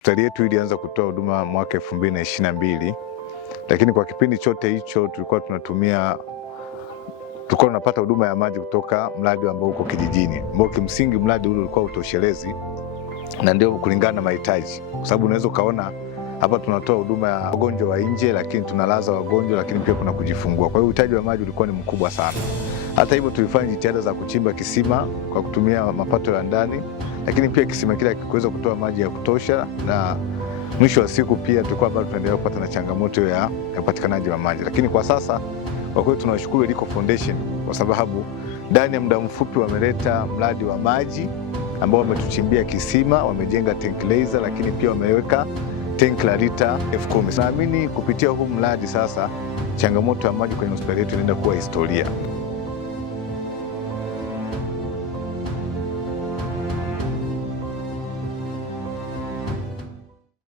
Hospitali yetu ilianza kutoa huduma mwaka 2022, lakini kwa kipindi chote hicho tulikuwa tunapata huduma ya maji kutoka mradi ambao uko kijijini, ambao kimsingi mradi ule ulikuwa utoshelezi na ndio kulingana na mahitaji, kwa sababu unaweza ukaona hapa tunatoa huduma ya wagonjwa wa nje, lakini tunalaza wagonjwa, lakini pia kuna kujifungua. Kwa hiyo uhitaji wa maji ulikuwa ni mkubwa sana. Hata hivyo tulifanya jitihada za kuchimba kisima kwa kutumia mapato ya ndani, lakini pia kisima kile hakikuweza kutoa maji ya kutosha, na mwisho wa siku pia tulikuwa bado tunaendelea kupata na changamoto ya upatikanaji wa maji. Lakini kwa sasa kwa kweli tunashukuru Eliko Foundation kwa sababu ndani ya muda mfupi wameleta mradi wa maji ambao wametuchimbia kisima, wamejenga tank laser, lakini pia wameweka tank la lita 10,000. Naamini kupitia huu mradi sasa changamoto ya maji kwenye hospitali yetu inaenda kuwa historia.